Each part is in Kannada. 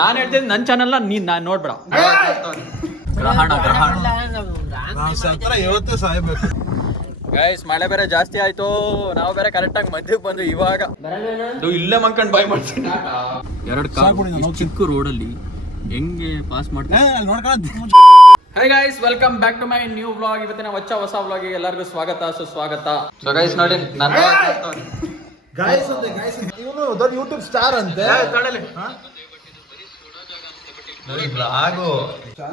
ನಾನು ಹೇಳ್ತೀನಿ ನನ್ನ ಚಾನಲ್ನ ನೀನ್ ನಾನು ನೋಡ್ಬೇಡ. ಗೈಸ್ ಮಳೆ ಬೇರೆ ಜಾಸ್ತಿ ಆಯ್ತು, ನಾವು ಬೇರೆ ಕರೆಕ್ಟ್ ಆಗಿ ಮಧ್ಯಕ್ಕೆ ಬಂದು ಇವಾಗ ಇಲ್ಲೇ ಮಂಕಂಡ್ ಬಾಯ್ ಮಾಡ್ತೀನಿ. ಎರಡು ಕಾರ್ ಚಿಕ್ಕ ರೋಡಲ್ಲಿ ಹೆಂಗೆ ಪಾಸ್ ಮಾಡ್ತೀನಿ. Hi guys, welcome back to my new vlog. ಇವತ್ತಿನ ಹೊಸ ವ್ಲಾಗಿಗೆ ಎಲ್ಲರಿಗೂ ಸ್ವಾಗತ ಸುಸ್ವಾಗತ. ಸೊ ಗೈಸ್ ನೋಡಿ ನಾನು ಗೈಸ್ ಅಂತೆ ಗೈಸ್ ಇವನು ದೊಡ್ಡ ಯೂಟ್ಯೂಬ್ ಸ್ಟಾರ್ ಅಂತೆ.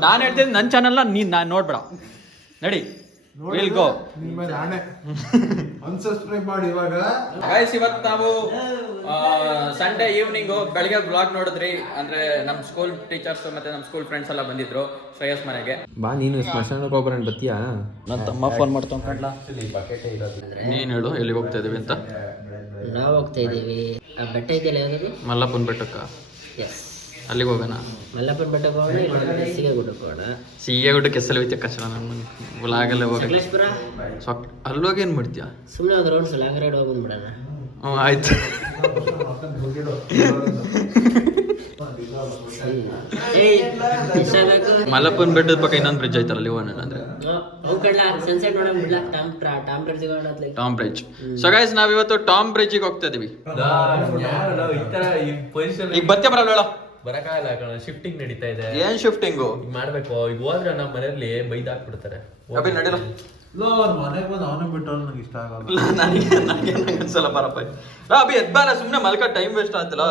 ನಾನು ಹೇಳ್ತೀನಿ ನನ್ನ ಚಾನಲ್ನ ನೀನ್ ನಾನು ನೋಡ್ಬೇಡ. ನಡಿ ವಿಲ್ ಗೋ. ಅನ್ಸಬ್ಸ್ಕ್ರೈಬ್ ಮಾಡಿ ಇವಾಗ. ಗೈಸ್ ಇವತ್ತು ನಾವು ಸಂಡೇ ಈವ್ನಿಂಗು ಬೆಳಗ್ಗೆ ಬ್ಲಾಗ್ ನೋಡಿದ್ರಿ. ಅಂದ್ರೆ ನಮ್ಮ ಸ್ಕೂಲ್ ಟೀಚರ್ಸ್ ಮತ್ತೆ ನಮ್ಮ ಸ್ಕೂಲ್ ಫ್ರೆಂಡ್ಸ್ ಎಲ್ಲ ಬಂದಿದ್ರು ಶ್ರೇಯಸ್ ಮನೆಗೆ. ಬಾ ನೀನು ಸ್ಮಶಾನಕ್ಕೆ ಹೋಗ್ಬರೋಣ ಬತ್ತೀಯಾ? ನನ್ನ ತಮ್ಮ ಫೋನ್ ಮಾಡ್ಕೊಂಡ್ಲ. ನೀನ್ ಹೇಳು ಎಲ್ಲಿಗೆ ಹೋಗ್ತಾ ಇದೀವಿ ಅಂತ. ನಾವು ಹೋಗ್ತಾ ಇದೀವಿ ಬೆಟ್ಟ ಇದೆಯಲ್ಲ ಯಾವ್ದು, ಮಲ್ಲಪ್ಪನ ಬೆಟ್ಟಕ್ಕ. ಎಸ್, ಅಲ್ಲಿಗೆ ಹೋಗೋಣ. ಮಲ್ಲಪ್ಪನ ಬೆಟ್ಟಕ್ಕೆ ಹೋಗೋಣ, ಇಲ್ಲ ಸಿಗೆ ಗುಡ್ಡಕ್ಕೆ ಹೋಗೋಣ. ಸಿಗೆ ಗುಡ್ಡಕ್ಕೆ ಎಸಲು ಹೋಯ್ತು ಕಷ್ಟ ನನ್ನ ಬ್ಲಾಗಲ್ಲೇ ಹೋಗಿ. ಸಕಲೇಶ್ಪುರ ಅಲ್ಲೋಗಿ ಏನು ಮಾಡ್ತೀಯಾ? ಸುಮ್ಮನೆ ಒಂದು ರೌಂಡ್ಸ್ ಲಾಂಗ್ ರೈಡ್ ಹೋಗ್ಬಿಡೋಣ. ಹ್ಞೂ ಆಯ್ತು. ಮಲ್ಲಪ್ಪನ ಬೆಟ್ಟದ ಪಕ್ಕ ಇನ್ನೊಂದು ಬ್ರಿಡ್ಜ್ ಐತಲ್ಲ, ಅಲ್ಲಿ ಹೋಗೋಣ ಅಂದ್ರೆ ಸನ್ಸೆಟ್ ನೋಡೋಣ ಬಿಡ್ಲಾ. Tom bridge. ಸೊ ಗೈಸ್ ನಾವಿವತ್ತು ಟಾಮ್ ಬ್ರಿಡ್ಜಿಗೆ ಹೋಗ್ತಾ ಇದೀವಿ. ಈಗ ಬತ್ತೆ ಬರಲ್ಲ ಹೇಳೋ. ಬರಕಾಗಲ್ಲ ಕಣ, ಶಿಫ್ಟಿಂಗ್ ನಡೀತಾ ಇದೆ. ಏನ್ ಶಿಫ್ಟಿಂಗು ಮಾಡ್ಬೇಕು. ಈಗ ಹೋದ್ರೆ ನಮ್ಮ ಮನೆಯಲ್ಲಿ ಬೈದಾಕ್ಬಿಡ್ತಾರೆ. ಅಭಿ ನಡಿಲ್ಲ. ಮನೆಗೆ ಬಂದು ಅವನೇ ಬಿಟ್ಟು ನಂಗೆ ಇಷ್ಟ ಆಗಲ್ಲ. ನನಗೆ ಅನ್ಸಲ್ಲ ಬರಪ್ಪ. ಅಭಿ ಎದ್ ಬಾರ, ಸುಮ್ನೆ ಮಲ್ಕ ಟೈಮ್ ವೇಸ್ಟ್ ಆಯ್ತಲ್ಲ.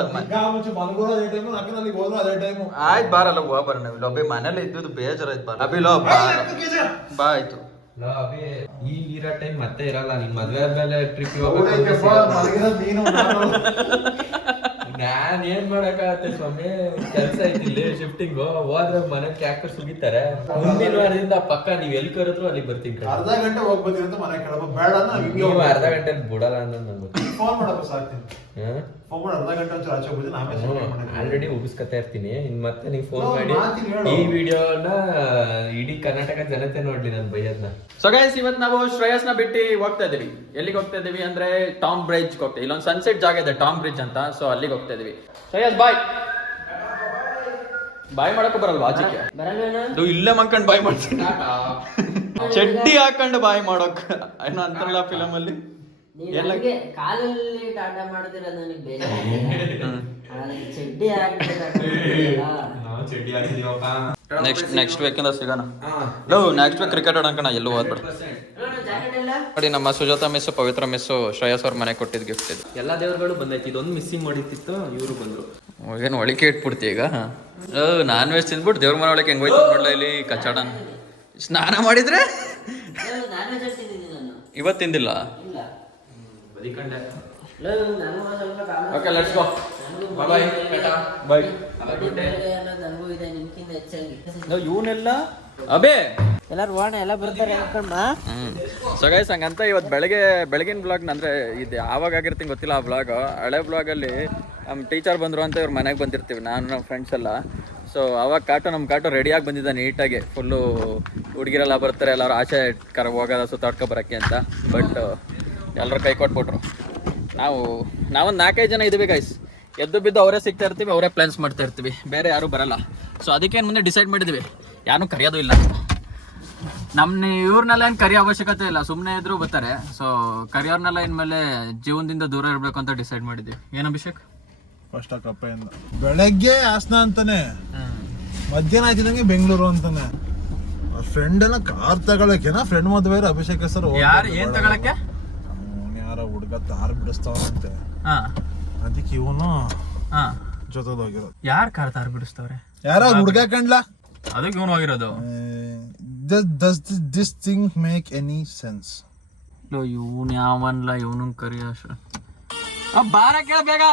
ಆಯ್ತು ಬಾರಲ್ಲ ಹೋಗ ಬರೋಣ. ಅಭಿ ಮನೇಲಿ ಇದ್ದು ಬೇಜಾರಾಯ್ತು. ಬಾರ ಅಭಿ ಲೋ ಬಾ ಆಯ್ತು. ಈ ಇರೋ ಟೈಮ್ ಮತ್ತೆ ಇರಲ್ಲ. ನಿನ್ ಮದ್ವೆ ಆದ್ಮೇಲೆ ಟ್ರಿಪ್ ಹೋಗ್ಬೇಕು. ನಾನ್ ಏನ್ ಮಾಡಕ್ಕಾಗತ್ತೆ ಸ್ವಾಮಿ, ಕೆಲ್ಸ ಐತಿಲ್ಲಿ ಶಿಫ್ಟಿಂಗ್. ಹೋದ್ರೆ ಮನೆ ಕ್ಯಾಕರ್ ಸುಗಿತಾರೆ. ಮುಂದಿನ ವಾರದಿಂದ ಪಕ್ಕ ನೀವ್ ಎಲ್ಲಿ ಕರೆದ್ರು ಅಲ್ಲಿ ಬರ್ತೀನಿ. ಅರ್ಧ ಗಂಟೆ ಹೋಗ್ಬೋದಿ ಅಂತ ಮನೆ ಕೇಳಪ್ಪ. ಬೇಡ ನೀವು ಅರ್ಧ ಗಂಟೆ ಬಿಡಲ್ಲ ಅನ್ನೋದು ನಂಗೆ ಗೊತ್ತು. ಫೋನ್ ಮಾಡಪ್ಪ ಸಾಕ್ತೀನಿ. ಫೋನ್ ಮಾಡಿ ಅರ್ಧ ಗಂಟೆ ಒಂಚೂರು ಆಚೆ ಹೋಗ್ತೀನಿ. ಆಮೇಲೆ ಆಲ್ರೆಡಿ ಉಗಿಸ್ಕೊತಾ ಇರ್ತೀನಿ. ಮತ್ತೆ ನೀವು ಫೋನ್ ಮಾಡಿ ಈ ವಿಡಿಯೋನ ಇಡೀ ಕರ್ನಾಟಕ ಜನತೆ ನೋಡ್ಲಿ ನನ್ ಬೈಯದ್ನ. ಸೊ ಗೈಸ್ ಇವತ್ತು ನಾವು ಶ್ರೇಯಸ್ನ ಬಿಟ್ಟು ಹೋಗ್ತಾ ಇದೀವಿ. ಎಲ್ಲಿಗೆ ಹೋಗ್ತಾ ಇದೀವಿ ಅಂದ್ರೆ ಟಾಮ್ ಬ್ರಿಡ್ಜ್ ಹೋಗ್ತೀವಿ. ಇಲ್ಲೊಂದು ಸನ್ಸೆಟ್ ಜಾಗ ಇದೆ ಟಾಮ್ ಬ್ರಿಡ್ಜ್ ಅಂತ. ಸೊ ಅಲ್ಲಿಗೆ ಹೋಗ್ತಾ ಇದೀವಿ. ಶ್ರೇಯಸ್ ಬಾಯ್ ಬಾಯ್ ಮಾಡಕ್ಕೂ ಬರಲ್ವಾ ಆಚೆಗೆ? ಬರಲ್ವೇನೋ? ಇಲ್ಲೇ ಮಂಕಂಡ್ ಬಾಯ್ ಮಾಡ್ತೀನಿ. ಚಡ್ಡಿ ಹಾಕೊಂಡು ಬಾಯ್ ಮಾಡೋಕ್ ಏನೋ ಅಂತಾರಲ್ಲ ಫಿಲಮ್ ಅಲ್ಲಿ. ಕಾಲಲ್ಲಿ ಟಾಟಾ ಮಾಡಿದ್ರೆ ನನಗೆ ಬೇಜಾರು. ಚಡ್ಡಿ ನೆಕ್ಸ್ಟ್ ವೀಕಿಂದ ಸಿಗೋಣ. ನೆಕ್ಸ್ಟ್ ವೀಕ್ ಕ್ರಿಕೆಟ್ ಆಡೋಣ. ಎಲ್ಲೂ ಹೋಗ್ಬೇಡ ನೋಡಿ. ನಮ್ಮ ಸುಜಾತ ಮಿಸ್, ಪವಿತ್ರ ಮಿಸ್ ಶ್ರೇಯಸ್ ಅವ್ರ ಮನೆ ಕೊಟ್ಟಿದ್ ಗಿಫ್ಟ್ ಇದು. ಎಲ್ಲಾ ದೇವರುಗಳು ಬಂದೈತಿ. ಇದೊಂದು ಮಿಸ್ಸಿಂಗ್ ಮಾಡಿತ್ತು, ಇವರು ಬಂದ್ರು. ಏನು ಒಳಿಕೆ ಇಟ್ಬಿಡ್ತಿ ಈಗ? ನಾನ್ ವೆಜ್ ತಿಂದ್ಬಿಟ್ಟು ದೇವ್ರ ಮನೆ ಒಳಗೆ ಹೆಂಗ್ ಹೋಯ್ತು ನೋಡ್ಲ ಇಲ್ಲಿ ಕಚ್ಚಾಡನ್. ಸ್ನಾನ ಮಾಡಿದ್ರೆ ಇವತ್ತು ತಿಂದಿಲ್ಲ. Okay let's go. ಬಾಯ್ ಬಾಯ್. ಇವನೆಲ್ಲ ಅಬೇ ಎಲ್ಲರೂ ಓಣ ಎಲ್ಲ ಬರ್ತಾರೆ ಅನ್ಕೊಂಡ. ಸೊ ಗೈಸ್ ಹಂಗಂತ ಇವತ್ತು ಬೆಳಗಿನ ಬ್ಲಾಗ್ ಅಂದ್ರೆ ಇದು ಯಾವಾಗ ಆಗಿರ್ತೀನಿ ಗೊತ್ತಿಲ್ಲ. ಆ ಬ್ಲಾಗ್ ಹಳೆ ಬ್ಲಾಗಲ್ಲಿ ನಮ್ಮ ಟೀಚರ್ ಬಂದರು ಅಂತ ಇವ್ರ ಮನೆಗೆ ಬಂದಿರ್ತೀವಿ ನಾನು ನಮ್ಮ ಫ್ರೆಂಡ್ಸ್ ಎಲ್ಲ. ಸೊ ಅವಾಗ ನಮ್ಮ ಕಾಟು ರೆಡಿಯಾಗಿ ಬಂದಿದ್ದ ನೀಟಾಗಿ. ಫುಲ್ಲು ಹುಡುಗಿರೆಲ್ಲ ಬರ್ತಾರೆ, ಎಲ್ಲರೂ ಆಚೆ ಹೋಗೋದ ಸುತ್ತಾಡ್ಕೊ ಬರೋಕ್ಕೆ ಅಂತ. ಬಟ್ ಎಲ್ಲರೂ ಕೈ ಕೊಟ್ಬಿಟ್ರು. ನಾವೊಂದು 4-5 ಜನ ಇದ್ದೀವಿ ಗೈಸ್. ಎದ್ದು ಬಿದ್ದು ಅವರೇ ಸಿಗ್ತಾ ಇರ್ತೀವಿ, ಅವರೇ ಪ್ಲಾನ್ಸ್ ಮಾಡ್ತಾ ಇರ್ತೀವಿ, ಬೇರೆ ಯಾರೂ ಬರಲ್ಲ. ಸೊ ಅದಕ್ಕೇನು ಮುಂದೆ ಡಿಸೈಡ್ ಮಾಡಿದ್ವಿ ಯಾರೂ ಕರೆಯೋದು ಇಲ್ಲ. ಇವ್ರನ್ನೆಲ್ಲ ಏನು ಕರೆಯೋ ಅವಶ್ಯಕತೆ ಇಲ್ಲ, ಸುಮ್ಮನೆ ಇದ್ರು ಬರ್ತಾರೆ. ಸೊ ಕರೆಯೋರ್ನೆಲ್ಲ ಇನ್ಮೇಲೆ ಜೀವನದಿಂದ ದೂರ ಇರಬೇಕು ಅಂತ ಡಿಸೈಡ್ ಮಾಡಿದ್ವಿ. ಏನು ಅಭಿಷೇಕ್? ಫಸ್ಟ್ ಕಪ್ಪೆಯಿಂದ ಬೆಳಗ್ಗೆ ಹಾಸನ ಅಂತಾನೆ, ಮಧ್ಯಾಹ್ನ ಆಯ್ತಿದಂಗೆ ಬೆಂಗಳೂರು ಅಂತಾನೆ. ಫ್ರೆಂಡ್ ಎಲ್ಲ ಕಾರ್ ತಗೊಳಕೆನ ಫ್ರೆಂಡ್ ಮದುವೆ ಅಭಿಷೇಕ್ ಸರ್. ಯಾರು ಏನ್ ತಗೊಳಕ್ಕೆ? ಯಾರ ಹುಡುಗ ತಾರ್ ಬಿಡಿಸ್ತಾವಂತೆ. ಅದಕ್ಕೆ ಇವನು ಜೊತೆದೋಗಿರೋದು. ಯಾರು ಕಾರ್ ತಾರ್ ಬಿಡಿಸ್ತವ್ರೆ? ಯಾರ ಹುಡುಗ ಕಂಡ್ಲಾ? ಅದಕ್ಕೆ ಇವನು ಹೋಗಿರೋದು. Does this thing make any sense? ಇವನು ಯಾವನ್ಲ ಇವನು ಕರಿಯ ಬಾರ ಕೇಳ ಬೇಗ.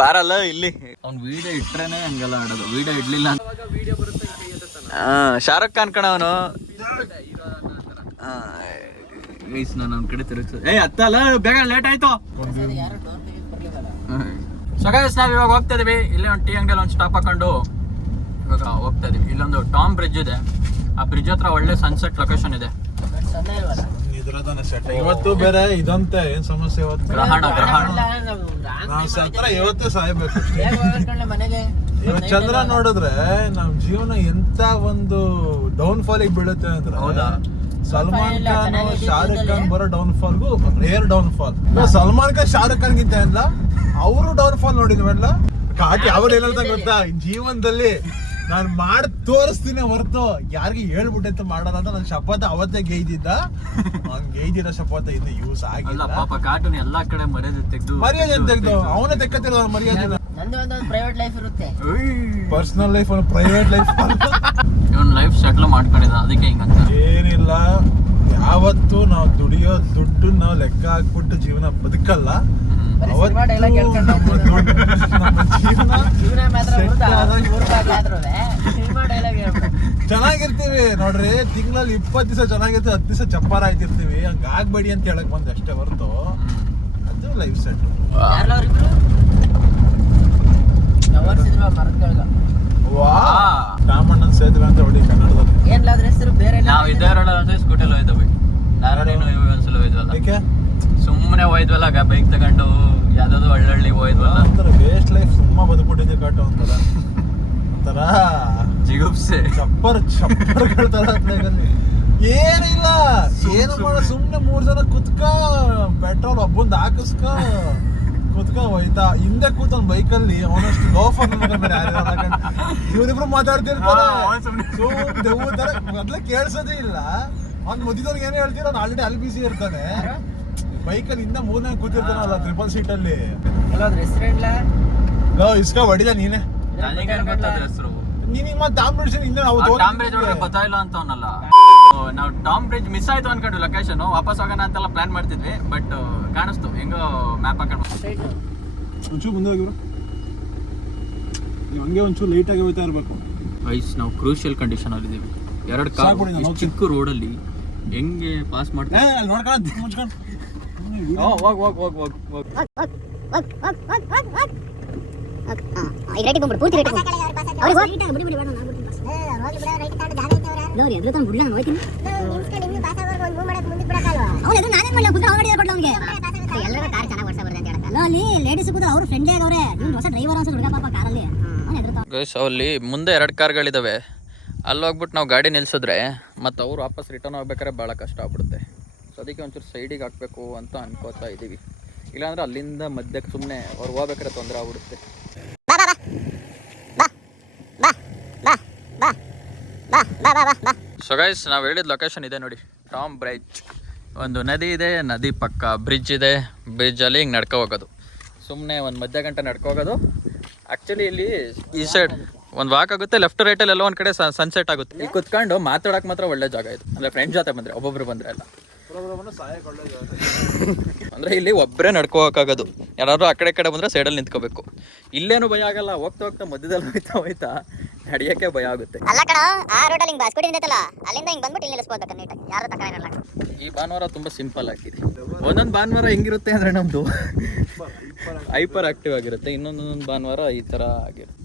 ಬಾರಲ್ಲ ಇಲ್ಲಿ. ಅವ್ನು ವಿಡಿಯೋ ಇಟ್ರೇನೆ ಹಂಗೆಲ್ಲ ಆಡೋದು. ವಿಡಿಯೋ ಇಡ್ಲಿಲ್ಲ ಶಾರುಖ್ ಖಾನ್ ಕಣ ಅವನು. ನಾನು ಅವ್ನ ಕಡೆ ತಿರುಗಿಸ ಅತ್ತಲ್ಲ ಬೇಗ ಲೇಟ್ ಆಯ್ತು. ಸೊ ಗೈಸ್ ನಾವ್ ಇವಾಗ ಹೋಗ್ತಾ ಇದೀವಿ. ಇಲ್ಲೇ ಒಂದು ಟೀ ಅಂಗಡಿಯಲ್ಲಿ ಒಂದು ಸ್ಟಾಪ್ ಹಾಕೊಂಡು ಇವಾಗ ಹೋಗ್ತಾ ಇದೀವಿ. ಇಲ್ಲೊಂದು ಟಾಮ್ ಬ್ರಿಡ್ಜ್ ಇದೆ. ಆ ಬ್ರಿಡ್ಜ್ ಹತ್ರ ಒಳ್ಳೆ ಸನ್ಸೆಟ್ ಲೊಕೇಶನ್ ಇದೆ. ಇದ್ರದಾನೆ ಸೆಟ್. ಇವತ್ತು ಬೇರೆ ಇದಂತೆ ಏನ್ ಸಮಸ್ಯೆ ಇವತ್ತು ಗ್ರಹಣ ನಾವ್ ಸತ್ರ ಇವತ್ತೇ ಸಾಯ್ಬೇಕು ಅಷ್ಟೇ. ಮನೆಗೆ ಇವತ್ತು ಚಂದ್ರ ನೋಡಿದ್ರೆ ನಮ್ ಜೀವನ ಎಂತ ಒಂದು ಡೌನ್ ಫಾಲ್ ಬೀಳುತ್ತೆ ಅಂದ್ರೆ ಹೌದಾ? ಸಲ್ಮಾನ್ ಖಾನ್ ಶಾರುಖ್ ಖಾನ್ ಬರೋ ಡೌನ್ ಫಾಲ್ಗೂ rare downfall. Salman Khan Shahrukh Khan ಗಿಂತ ಎಲ್ಲ ಅವರು ಡೌನ್ ಫಾಲ್ ನೋಡಿದ್ವಲ್ಲ. ಕಾಟಿ ಅವ್ರು ಏನಂತ ಗೊತ್ತಾ, ಜೀವನದಲ್ಲಿ ನಾನ್ ಮಾಡಿ ತೋರಿಸ್ತೀನಿ ಹೊರತು ಯಾರಿಗೆ ಹೇಳ್ಬಿಟ್ಟೆ ಅಂತ ಮಾಡೋಣ ಅಂತ ನನ್ ಶಪಥ ಅವತ್ತೇ ಗೈದಿದ್ದ. ಅವ್ನ್ ಗೈದಿರೋ ಶಪಥ ಇನ್ನು ಯೂಸ್ ಆಗಿಲ್ಲ. ಪಾಪ ಕಾರ್ಟೂನ್ ಎಲ್ಲಾ ಕಡೆ ಮರ್ಯಾದೆ ತೆಗ್ದು ಅವನೇ ತೆಕ್ಕತ್ತಿರೋ ಮರ್ಯಾದೆ. ನಂದು ಒಂದೊಂದು ಪ್ರೈವೇಟ್ ಲೈಫ್ ಇರುತ್ತೆ. ಪರ್ಸನಲ್ ಲೈಫ್ ಪ್ರೈವೇಟ್ ಲೈಫ್ ಇವನ್ ಲೈಫ್ ಸೆಟ್ಲ್ ಮಾಡ್ಕೊಂಡಿದ್ದ, ಅದಕ್ಕೆ ಹಿಂಗಂತ. ಏನಿಲ್ಲ, ಯಾವತ್ತು ನಾವು ದುಡಿಯೋ ದುಡ್ಡು ನಾವು ಲೆಕ್ಕ ಹಾಕ್ಬಿಟ್ಟು ಜೀವನ ಬದುಕಲ್ಲ. ಚೆನ್ನಾಗಿರ್ತೀವಿ ನೋಡ್ರಿ, ತಿಂಗಳಲ್ಲಿ 20 ದಿವಸ ಚೆನ್ನಾಗಿರ್ತೀವಿ, 10 ದಿವಸ ಚಪ್ಪಾರ ಆಯ್ತಿರ್ತೀವಿ. ಹಂಗ ಆಗ್ಬೇಡಿ ಅಂತ ಹೇಳಕ್ ಬಂದ್ ಅಷ್ಟೇ ಹೊರತು ಅದು ಲೈಫ್ ಸೆಟ್. ರಾಮಣ್ಣನ್ ಸೇತುವೆ ಅಂತ ಹೊಡಿ ಕನ್ನಡದಲ್ಲಿ. ಏನ್ಲಾದ್ರೆ ಹೆಸರು ಬೇರೆ ನಾವ್ ಇದೇ ರೋಡಲ್ಲಿ ಸ್ಕೂಟಿಯಲ್ಲಿ ಹೋಯ್ತವಿ. ನಾನು ಒಂದ್ಸಲ ಹೋಯ್ದ್ವಲ್ಲ, ಯಾಕೆ ಸುಮ್ಮನೆ ಹೋಯ್ದ್ವಲ್ಲ ಬೈಕ್ ತಗೊಂಡು ಯಾವ್ದಾದ್ರು ಹಳ್ಳಿ ಹೋಯ್ದ್ವಲ್ಲ. ಒಂಥರ ವೇಸ್ಟ್ ಲೈಫ್ ಸುಮ್ಮ ಬದುಕ್ಬಿಟ್ಟಿದ್ದೆ ಕಾಟು ಒಂಥರ ಜಿಗುಪ್ಸೆ ಚಪ್ಪರ್ಗಳ ತರ ಏನಿಲ್ಲ, ಏನು ಮಾಡ ಸುಮ್ನೆ 3 ಜನ ಕುತ್ಕ ಪೆಟ್ರೋಲ್ ಒಬ್ಬಂದ್ ಹಾಕಿಸ್ಕ ಕುತ್ಕ ಹೋಯ್ತಾ. ಹಿಂದೆ ಕೂತವ್ ಬೈಕಲ್ಲಿ ಅವನಷ್ಟು ಲೋಫರ್ ಇವ್ರಿಬ್ರು ಮಾತಾಡ್ತಿರ್ತಾರೆ. ದೇವು ತರ ಮೊದ್ಲೇ ಕೇಳ್ಸೋದೇ ಇಲ್ಲ. ಅವ್ನ್ ಮಧ್ಯದವ್ರಿಗೆ ಏನೇ ಹೇಳ್ತೀರ, ಅವ್ನು ಆಲ್ರೆಡಿ ಅಲ್ಲಿ ಬಿಸಿ ಇರ್ತಾನೆ. ಬೈಕಲ್ಲಿ ಇಂದ 3 ಜನ ಕೂತಿರ್ತಾನಲ್ಲ 3 ಸೀಟಲ್ಲಿ. ಇಸ್ಕ ಹೊಡಿದ ನೀನೆ ಹೆಸರು. ನೀನಿಗ್ ಮತ್ತೆ ಟಾಮ್ ಬ್ರಿಡ್ಜ್ ಹಿಂದೆ ನಾವು ಟಾಮ್ ಬ್ರಿಡ್ಜ್ ಗೊತ್ತಾಯಿಲ್ಲ ಅಂತ ಅವನಲ್ಲ. ನಾವು ಟಾಮ್ ಬ್ರಿಡ್ಜ್ ಮಿಸ್ ಆಯ್ತು ಅನ್ಕೊಂಡು ಲೊಕೇಶನ್ ವಾಪಸ್ ಹೋಗೋಣ ಅಂತೆಲ್ಲ ಪ್ಲಾನ್ ಮಾಡ್ತಿದ್ವಿ. ಬಟ್ ಕಾಣಿಸ್ತು ಹೆಂಗೋ ಮ್ಯಾಪ್ ಹಾಕೊಂಡು. ಒಂಚೂರು ಮುಂದೆ ಹೋಗಿರು, ನೀವು ಹಂಗೆ ಒಂಚೂರು ಲೈಟ್ ಆಗಿ ಹೋಗ್ತಾ ಇರ್ಬೇಕು. ಗೈಸ್ ನಾವು ಕ್ರೂಷಿಯಲ್ ಕಂಡೀಷನ್ ಅಲ್ಲಿ ಇದೀವಿ. 2 ಕಾರ್ ಚಿಕ್ಕ ರೋಡಲ್ಲಿ ಹೆಂಗೆ ಪಾಸ್ ಮಾಡ್ತೀವಿ ಮುಚ್ಕೊಂಡು ಅಲ್ಲಿ ಮುಂದೆ 2 ಕಾರ್ಗಳಿದಾವೆ. ಅಲ್ಲಿ ಹೋಗ್ಬಿಟ್ಟು ನಾವು ಗಾಡಿ ನಿಲ್ಸಿದ್ರೆ ಮತ್ತು ಅವ್ರು ವಾಪಸ್ ರಿಟರ್ನ್ ಹೋಗ್ಬೇಕಾದ್ರೆ ಭಾಳ ಕಷ್ಟ ಆಗ್ಬಿಡುತ್ತೆ. ಸೊ ಅದಕ್ಕೆ ಒಂಚೂರು ಸೈಡಿಗೆ ಹಾಕಬೇಕು ಅಂತ ಅನ್ಕೋತಾ ಇದ್ದೀವಿ. ಇಲ್ಲಾಂದ್ರೆ ಅಲ್ಲಿಂದ ಮಧ್ಯಕ್ಕೆ ಸುಮ್ಮನೆ ಅವ್ರು ಹೋಗ್ಬೇಕಾದ್ರೆ ತೊಂದರೆ ಆಗ್ಬಿಡುತ್ತೆ. ಸೊ ಗೈಸ್ ನಾವು ಹೇಳಿದ ಲೊಕೇಶನ್ ಇದೆ ನೋಡಿ, ಟಾಮ್ ಬ್ರಿಡ್ಜ್. ಒಂದು ನದಿ ಇದೆ, ನದಿ ಪಕ್ಕ ಬ್ರಿಡ್ಜ್ ಇದೆ. ಬ್ರಿಡ್ಜಲ್ಲಿ ಹಿಂಗೆ ನಡ್ಕೊ ಹೋಗೋದು, ಸುಮ್ಮನೆ ಒಂದು ಮಧ್ಯ ಗಂಟೆ ನಡ್ಕೊ ಹೋಗೋದು. ಆ್ಯಕ್ಚುಲಿ ಇಲ್ಲಿ ಈ ಸೈಡ್ ಒಂದು ವಾಕ್ ಆಗುತ್ತೆ, ಲೆಫ್ಟ್ ರೈಟಲ್ಲಿ ಎಲ್ಲ ಒಂದು ಕಡೆ ಸನ್ಸೆಟ್ ಆಗುತ್ತೆ. ಇಲ್ಲಿ ಕುತ್ಕೊಂಡು ಮಾತಾಡೋಕೆ ಮಾತ್ರ ಒಳ್ಳೆ ಜಾಗ ಇದು. ಅಂದರೆ ಫ್ರೆಂಡ್ಸ್ ಜೊತೆ ಬಂದರೆ, ಒಬ್ಬೊಬ್ರು ಬಂದರೆ ಎಲ್ಲ ಅಂದರೆ ಇಲ್ಲಿ ಒಬ್ಬರೇ ನಡ್ಕೋಬೇಕಾಗೋದು. ಯಾರಾದ್ರು ಆ ಕಡೆ ಬಂದರೆ ಸೈಡಲ್ಲಿ ನಿಂತ್ಕೋಬೇಕು. ಇಲ್ಲೇನು ಭಯ ಆಗಲ್ಲ, ಹೋಗ್ತಾ ಹೋಗ್ತಾ ಮಧ್ಯದಲ್ಲಿ ಹೋಯ್ತಾ ನಡೆಯೋಕ್ಕೆ ಭಯ ಆಗುತ್ತೆ. ಈ ಭಾನುವಾರ ತುಂಬ ಸಿಂಪಲ್ ಆಗಿದೆ. ಒಂದೊಂದು ಭಾನುವಾರ ಹೆಂಗಿರುತ್ತೆ ಅಂದರೆ ನಮ್ಮದು ಹೈಪರ್ ಆಕ್ಟಿವ್ ಆಗಿರುತ್ತೆ, ಇನ್ನೊಂದೊಂದು ಭಾನುವಾರ ಈ ಥರ ಆಗಿರುತ್ತೆ.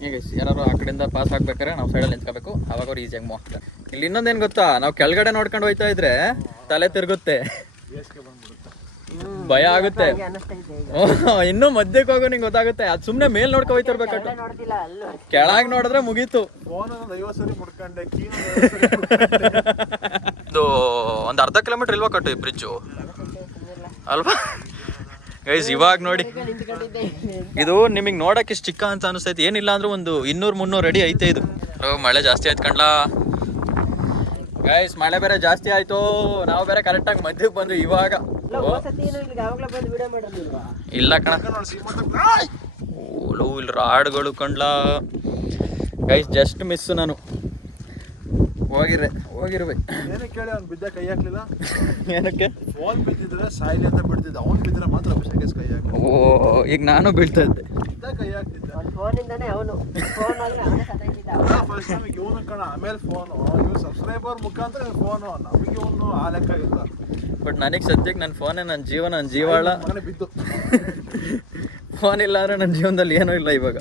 ಹೀಗೆ ಯಾರು ಆ ಕಡೆಯಿಂದ ಪಾಸ್ ಆಗ್ಬೇಕಾದ್ರೆ ನಾವು ಸೈಡಲ್ಲಿ ನಿಂತ್ಕೋಬೇಕು, ಅವಾಗ ಅವ್ರು ಈಸಿಯಾಗಿ ಮೂವ್ ಆಗ್ತಾರೆ. ಇಲ್ಲಿ ಇನ್ನೊಂದೇನು ಗೊತ್ತಾ, ನಾವು ಕೆಳಗಡೆ ನೋಡ್ಕೊಂಡು ಹೋಯ್ತಾ ಇದ್ರೆ ತಲೆ ತಿರುಗುತ್ತೆ, ಭಯ ಆಗುತ್ತೆ. ಇನ್ನೂ ಮಧ್ಯಕ್ಕೆ ಹೋಗೋ ನಿಂಗೆ ಗೊತ್ತಾಗುತ್ತೆ. ಅದು ಸುಮ್ಮನೆ ಮೇಲ್ ನೋಡ್ಕೊ ಹೋಯ್ತಾ ಇರ್ಬೇಕಟ್ಟು, ಕೆಳಗೆ ನೋಡಿದ್ರೆ ಮುಗೀತು. ಇದು ಒಂದು ಅರ್ಧ ಕಿಲೋಮೀಟರ್ ಇಲ್ವಾ ಕಟ್ಟು ಈ ಬ್ರಿಡ್ಜು ಅಲ್ವಾ ಗೈಸ್? ಇವಾಗ ನೋಡಿ, ಇದು ನಿಮಗೆ ನೋಡಕ್ಕೆ ಇಷ್ಟು ಚಿಕ್ಕ ಅಂತ ಅನಿಸ್ತೈತೆ, ಏನಿಲ್ಲ ಅಂದ್ರೆ ಒಂದು 200-300 ಅಡಿ ಐತೆ ಇದು. ಮಳೆ ಜಾಸ್ತಿ ಆಯ್ತು ಕಣ್ಲಾ ಗೈಸ್, ಮಳೆ ಬೇರೆ ಜಾಸ್ತಿ ಆಯ್ತು. ನಾವು ಬೇರೆ ಕರೆಕ್ಟಾಗಿ ಮಧ್ಯಕ್ಕೆ ಬಂದು ಇವಾಗ ಇಲ್ಲ ಕಣ, ಇಲ್ಲಿ ರಾಡ್ಗಳು ಕಣ್ಲಾ ಗೈಸ್. ಜಸ್ಟ್ ಮಿಸ್ಸು, ನಾನು ಹೋಗಿರುವೆ. ಏನಕ್ಕೆ ಕೇಳಿ ಅವ್ನು ಬಿದ್ದ ಕೈ ಹಾಕ್ಲಿಲ್ಲ. ಏನಕ್ಕೆ? ಫೋನ್ ಬಿದ್ದಿದ್ರೆ ಸಾಯಿಲಿ ಅಂತ ಬಿಡ್ತಿದ್ದ, ಅವ್ನು ಬಿದ್ದರೆ ಮಾತ್ರ ಅಭಿಷೇಕ್ ಕೈ ಹಾಕಿ. ಓ, ಈಗ ನಾನು ಬೀಳ್ತಾ ಇದ್ದೆ, ಕೈ ಹಾಕ್ತಿದ್ದ. ಫಸ್ಟ್ ನಮಗೆ ಇವನು ಕಣ, ಆಮೇಲೆ ಫೋನು, ಇವ್ರು ಸಬ್ಸ್ಕ್ರೈಬರ್ ಮುಖಾಂತರ ಫೋನು, ನಮಗೆ ಇವನು ಆ ಲೆಕ್ಕ ಇಲ್ಲ. ಬಟ್ ನನಗೆ ಸದ್ಯಕ್ಕೆ ನನ್ನ ಫೋನೇ ನನ್ನ ಜೀವ, ನನ್ನ ಜೀವಾಳ. ಬಿದ್ದು ಫೋನ್ ಇಲ್ಲ ಅಂದರೆ ನನ್ನ ಜೀವನದಲ್ಲಿ ಏನೂ ಇಲ್ಲ ಇವಾಗ.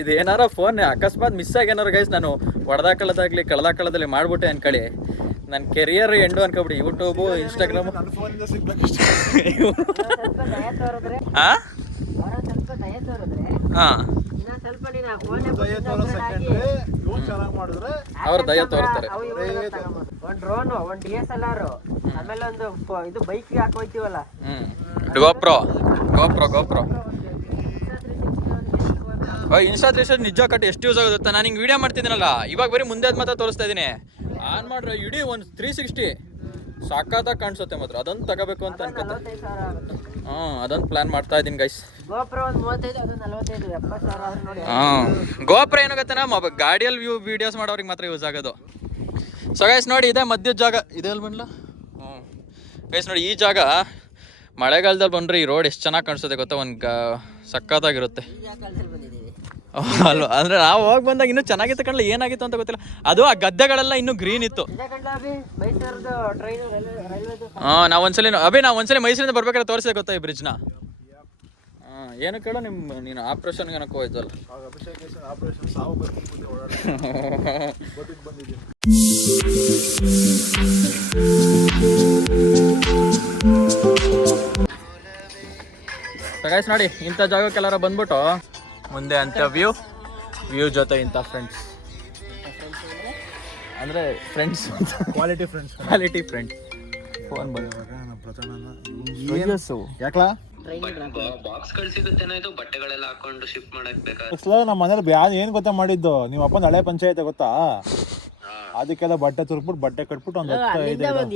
ಇದೇನಾರ ಫೋನ್ ಅಕಸ್ಮಾತ್ ಮಿಸ್ ಆಗಿ ಏನಾರು ಗೈಸ್ ನಾನು ಹೊಡೆದಾಕಳದಾಗ್ಲಿ ಕಳ್ದಾಕಳದಲ್ಲಿ ಮಾಡ್ಬಿಟ್ಟೆ ಅನ್ಕೊಳ್ಳಿ, ನನ್ನ ಕೆರಿಯರ್ ಎಂಡು ಅನ್ಕೊಬಿಡಿ. YouTube, Instagram. ನನ್ನ ಫೋನಿಂದ ಸಿಗ್ಬೇಕಷ್ಟೇ. ಸ್ವಲ್ಪ ದಯ ತೋರಿದ್ರೆ ಹಾಂ ಸ್ವಲ್ಪ ದಯ ತೋರಿದ್ರೆ ಹಾಂ ಇನ್ನ ಸ್ವಲ್ಪ ನೀನು ಆ ಫೋನ್ ದಯ ತೋರೋ ಸೆಕೆಂಡ್ರೆ ಇವ್ನು ಚೆನ್ನಾಗಿ ಮಾಡಿದ್ರೆ ಅವ್ರು ದಯ ತೋರಿಸ್ತಾರೆ. ಒಂದು ಡ್ರೋನು, ಒಂದು DSLR, ಆಮೇಲೆ ಒಂದು ಇದು ಬೈಕ್ ಹಾಕೋಯ್ತೀವಲ್ಲ, ಗೋಪ್ರೋ. ಇನ್ಸ್ಟಾ 360 ನಿಜ ಕಟ್ಟು ಎಷ್ಟು ಯೂಸ್ ಆಗೋದು ಗೊತ್ತಾ? ನಾನು ಹಿಂಗೆ ವಿಡಿಯೋ ಮಾಡ್ತಿದ್ದೀನಲ್ಲ, ಇವಾಗ ಬರೀ ಮುಂದೆ ಮಾತ್ರ ತೋರಿಸ್ತಾ ಇದ್ದೀನಿ. ಆನ್ ಮಾಡ್ರೆ ಇಡೀ ಒಂದು 360 ಸಾಕಾದಾಗ ಕಾಣಿಸುತ್ತೆ ಮಾತ್ರ. ಅದೊಂದು ತಗೋಬೇಕು ಅಂತ ಅನ್ಕೋತ. 45,000 ಆಗುತ್ತೆ. ಅದೊಂದು ಪ್ಲಾನ್ ಮಾಡ್ತಾ ಇದ್ದೀನಿ ಗೈಸ್. GoPro ಒಂದು 35, ಅದು 45, 70,000 ಆದ್ರೆ ನೋಡಿ. ಗೋಪ್ರ ಏನು ಗೊತ್ತಾ, ಗಾಡಿಯಲ್ಲಿ ವಿಡಿಯೋಸ್ ಮಾಡೋರಿಗೆ ಮಾತ್ರ ಯೂಸ್ ಆಗೋದು. ಸೊ ಗೈಸ್ ನೋಡಿ, ಇದೆ ಮಧ್ಯದ ಜಾಗ ಇದೆ ಅಲ್ಲಿ ಬಂದ್ಲ. ಗೈಸ್ ನೋಡಿ, ಈ ಜಾಗ ಮಳೆಗಾಲದಲ್ಲಿ ಬಂದರೆ ಈ ರೋಡ್ ಎಷ್ಟು ಚೆನ್ನಾಗಿ ಕಾಣಿಸುತ್ತೆ ಗೊತ್ತಾ, ಒಂದು ಸಕ್ಕತ್ತಾಗಿರುತ್ತೆ. ಈಗ ಕಾಲದಲ್ಲಿ ಬಂದಿದ್ದೀವಿ. ಅಲ್ವಾ, ಅಂದರೆ ನಾವು ಹೋಗಿ ಬಂದಾಗ ಇನ್ನೂ ಚೆನ್ನಾಗಿತ್ತು ಕಣ್ಣ, ಏನಾಗಿತ್ತು ಅಂತ ಗೊತ್ತಿಲ್ಲ. ಅದು ಆ ಗದ್ದೆಗಳೆಲ್ಲ ಇನ್ನೂ ಗ್ರೀನ್ ಇತ್ತು. ಮೈಸೂರದು ಟ್ರೈನ್ ರೈಲ್ವೆದು ನಾವು ಒಂದ್ಸಲಿ ಮೈಸೂರಿಂದ ಬರ್ಬೇಕಾದ್ರೆ ತೋರಿಸಿದೆ ಗೊತ್ತಾ ಈ ಬ್ರಿಡ್ಜ್ನ. ಏನು ಕೇಳೋ ನೀನು ಆಪ್ರೇಷನ್ಗೆ ಏನಕ್ಕೆ ಹೋಯ್ತಲ್ಲ. ಅಭಿಷೇಕ್ ಆಪರೇಷನ್ ಸಾವು ಬಂದಿದ್ದು ಓಡಾಡಿ ಬಂದಿದ್ದೀನಿ. ಗೈಸ್ ನೋಡಿ, ಇಂಥ ಜಾಗಕ್ಕೆಲ್ಲಾರ ಬಂದ್ಬಿಟ್ಟು ಮುಂದೆ ಅಂತ ವ್ಯೂ ಜೊತೆ ಇಂಥ ಫ್ರೆಂಡ್ಸ್ ಅಂದರೆ ಫ್ರೆಂಡ್ಸ್ ಕ್ವಾಲಿಟಿ ಫ್ರೆಂಡ್ಸ್ ಫೋನ್ ಬಂದು ಯಾಕಲಾ ಬಾಕ್ಸ್ ಕಳ್ಸಿಗುತ್ತೇನೋ ಇದು ಬಟ್ಟೆಗಳೆಲ್ಲ ಹಾಕೊಂಡು ಶಿಫ್ಟ್ ಮಾಡಕ್ ಬೇಕಾದ್ರೆ. ನಮ್ಮ ಮನೇಲಿ ಏನ್ ಗೊತ್ತಾ ಮಾಡಿದ್ದು, ನಿಮ್ಮ ಅಪ್ಪನ ಹಳೆ ಪಂಚಾಯತ್ ಗೊತ್ತಾ, ಅದಕ್ಕೆಲ್ಲ ಬಟ್ಟೆ ತುರ್ಬಿಟ್ಟು ಬಟ್ಟೆ ಕಟ್ಬಿಟ್ಟು ಒಂದು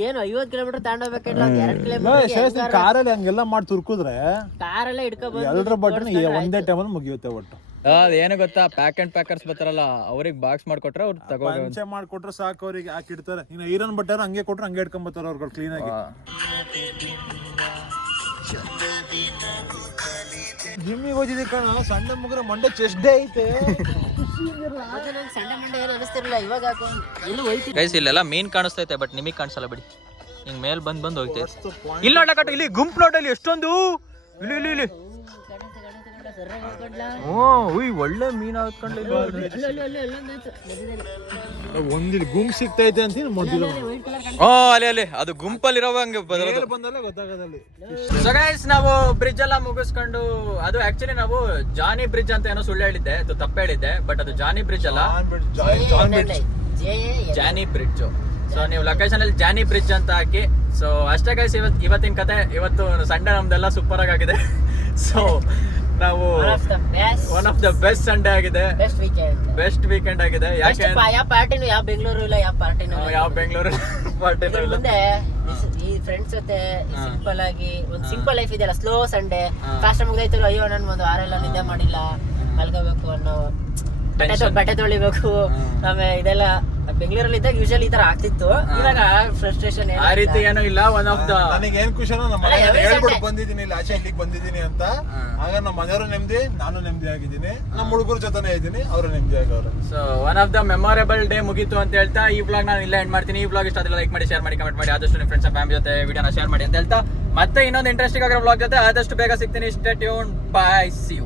ಏನು 50 ಕಿಲೋಮೀಟರ್ ತಗೊಂಡೋಗ್ಬೇಕಲ್ಲ, 2 ಕಿಲೋಮೀಟರ್ ಕಾರಲ್ಲಿ ಹಂಗೆಲ್ಲ ಮಾಡಿ ತುರ್ಕುದ್ರೆ ಕಾರೆಲ್ಲ ಹಿಡ್ಕೊಬಂದು ಎಲ್ಲರ ಬಟ್ಟೆ ಒಂದೇ ಟೈಮಲ್ಲಿ ಮುಗಿಯುತ್ತೆ ಒಟ್ಟು. ಅದೇನು ಗೊತ್ತಾ, ಪ್ಯಾಕ್ ಅಂಡ್ ಪ್ಯಾಕರ್ಸ್ ಬರ್ತಾರಲ್ಲ, ಅವ್ರಿಗೆ ಬಾಕ್ಸ್ ಮಾಡ್ಕೊಟ್ರೆ ಅವ್ರು ತಗೋ ಪಂಚೆ ಮಾಡ್ಕೊಟ್ರೆ ಸಾಕು, ಅವ್ರಿಗೆ ಹಾಕಿಡ್ತಾರೆ. ಇನ್ನು ಐರನ್ ಬಟ್ಟೆ ಹಂಗೆ ಕೊಟ್ರೆ ಹಂಗೆ ಇಟ್ಕೊಂಬತ್ತಾರೆ ಅವ್ರು ಕ್ಲೀನ್ ಆಗಿ. ಜಿಮ್ಮಿಗೆ ಹೋಗಿದ್ದೆ ಕಣ, ಸಣ್ಣ ಮುಗ್ರ ಮಂಡೆ ಚೆಸ್ಟ್ ಡೇ ಐತೆ. ಸಂಡೆ ಮಂಡೆ ಏನು ಅನಿಸ್ತಿರಲಿಲ್ಲ, ಇವಾಗ ಎಲ್ಲೂ ಹೋಯ್ತು. ಗೈಸ್ ಇಲ್ಲೆಲ್ಲ ಮೀನ್ ಕಾಣಿಸ್ತೈತೆ, ಬಟ್ ನಿಮಗೆ ಕಾಣಿಸಲ್ಲ ಬಿಡಿ. ಹಿಂಗ್ ಮೇಲ್ ಬಂದು ಹೋಗ್ತೈತೆ. ಇಲ್ಲಿ ನೋಡ್ಲಕಟ್ಟು, ಇಲ್ಲಿ ಗುಂಪು ನೋಡಲ್ಲಿ ಎಷ್ಟೊಂದು ಇಲ್ಲಿ ಒಳ್ಳೆ ಮೀನ್ ಹಾಕೊಂಡ್ಲಿ. ಒಂದಿಲ್ಲಿ ಗುಂಪು ಸಿಗ್ತೈತೆ ಅಂತ ಮೊದಲು ಅಲ್ಲಿ ಅದು ಗುಂಪಲ್ಲಿರೋವಂಗೆ ಬರೋದು. ಬಂದಲ್ಲ ಗೊತ್ತಾಗೋದಲ್ಲಿ. ಸೊ ಗೈಸ್ ನಾವು ಬ್ರಿಡ್ಜ್ ಎಲ್ಲ ಮುಗಿಸ್ಕೊಂಡು, ಅದು ಆಕ್ಚುಲಿ ನಾವು ಜಾನಿ ಬ್ರಿಡ್ಜ್ ಅಂತ ಏನೋ ಸುಳ್ಳು ಹೇಳಿದ್ದೆ, ಅದು ತಪ್ಪು ಹೇಳಿದ್ದೆ. ಬಟ್ ಅದು ಜಾನಿ ಬ್ರಿಡ್ಜ್ ಅಲ್ಲ, ಜಾನಿ ಬ್ರಿಡ್ಜ್. ಸೊ ನೀವು ಲೊಕೇಶನ್ ಅಲ್ಲಿ ಜಾನಿ ಬ್ರಿಡ್ಜ್ ಅಂತ ಹಾಕಿ. ಸೊ ಅಷ್ಟೇ ಗೈಸ್, ಇವತ್ತಿನ ಕತೆ. ಇವತ್ತು ಸಂಡೇ ನಮ್ದೆಲ್ಲ ಸೂಪರ್ ಆಗಿದೆ. ಸೊ ನಾವು one of the best Sunday ಆಗಿದೆ, ಬೆಸ್ಟ್ ವೀಕೆಂಡ್ ಆಗಿದೆ. ಯಾಕೆ ಯಾವ ಪಾರ್ಟಿನೂ, ಯಾವ ಬೆಂಗಳೂರು ಇಲ್ಲ, ಯಾವ ಪಾರ್ಟಿನೂ ಯಾವ ಬೆಂಗಳೂರು ಪಾರ್ಟಿನೂ ಇಲ್ಲ. ಮುಂದೆ ಈ ಫ್ರೆಂಡ್ಸ್ ಜೊತೆ ಸಿಂಪಲ್ ಆಗಿ ಒಂದು ಸಿಂಪಲ್ ಲೈಫ್ ಇದೆಯಲ್ಲ, ಸ್ಲೋ ಸಂಡೇ. ಫಾಸ್ಟ್ ಮುಗ್ದೈತು, ಅಯ್ಯೋ ನಾನು ಒಂದು ವಾರೆಲ್ಲ ನಿದ್ದೆ ಮಾಡಿಲ್ಲ, ಮಲ್ಕೋಬೇಕು ಅನ್ನೋ, ಬಟ್ಟೆ ತೊಳಿಬೇಕು, ಆಮೇಲೆ ಇದೆಲ್ಲ ಬೆಂಗಳೂರಲ್ಲಿ ಇದ್ದಾಗ ಯೂಶಲಿ ಈ ತರ ಆಗ್ತಿತ್ತು. ಇವಾಗ ಫ್ರಸ್ಟ್ರೇಷನ್ ಆ ರೀತಿ ಏನೂ ಇಲ್ಲ. ಒನ್ ಆಫ್ ದ ನನಗೆ ಏನ್ ಖುಷಿ ನಮ್ಮ ಮನೆಯಲ್ಲಿ ಹೇಳ್ಬಿಟ್ಟು ಬಂದಿದ್ದೀನಿ, ಇಲ್ಲಿ ಆಚೆ ಇಲ್ಲಿಗೆ ಬಂದಿದ್ದೀನಿ ಅಂತ. ಆಗ ನಮ್ಮ ಮನೆಯವರು ನೆಮ್ಮದಿ, ನಾನು ನೆಮ್ಮದಿ ಆಗಿದ್ದೀನಿ, ನಮ್ಮ ಹುಡುಗರ ಜೊತೆನೇ ಇದ್ದೀನಿ, ಅವರು ನೆಮ್ಮದಿ ಆಗವ್ರೆ. So one of the memorable day ಮುಗೀತು ಅಂತ ಹೇಳ್ತಾ ಈ ವ್ಲಾಗ್ ನಾನು ಇಲ್ಲೇ ಎಂಡ್ ಮಾಡ್ತೀನಿ. ಈ ವ್ಲಾಗ್ ಇಷ್ಟ ಆದ್ರೆ ಲೈಕ್ ಮಾಡಿ, ಶೇರ್ ಮಾಡಿ, ಕಮೆಂಟ್ ಮಾಡಿ, ಆದಷ್ಟು ನಿಮ್ಮ ಫ್ರೆಂಡ್ಸ್ ಫ್ಯಾಮಿಲಿ ಜೊತೆ ವಿಡಿಯೋನ ಶೇರ್ ಮಾಡಿ ಅಂತ ಹೇಳ್ತಾ ಮತ್ತೆ ಇನ್ನೊಂದು ಇಂಟ್ರೆಸ್ಟಿಂಗ್ ಆಗಿರೋ ವ್ಲಾಗ್ ಜೊತೆ ಆದಷ್ಟು ಬೇಗ ಸಿಗ್ತೀನಿ. Stay tune, bye, see you.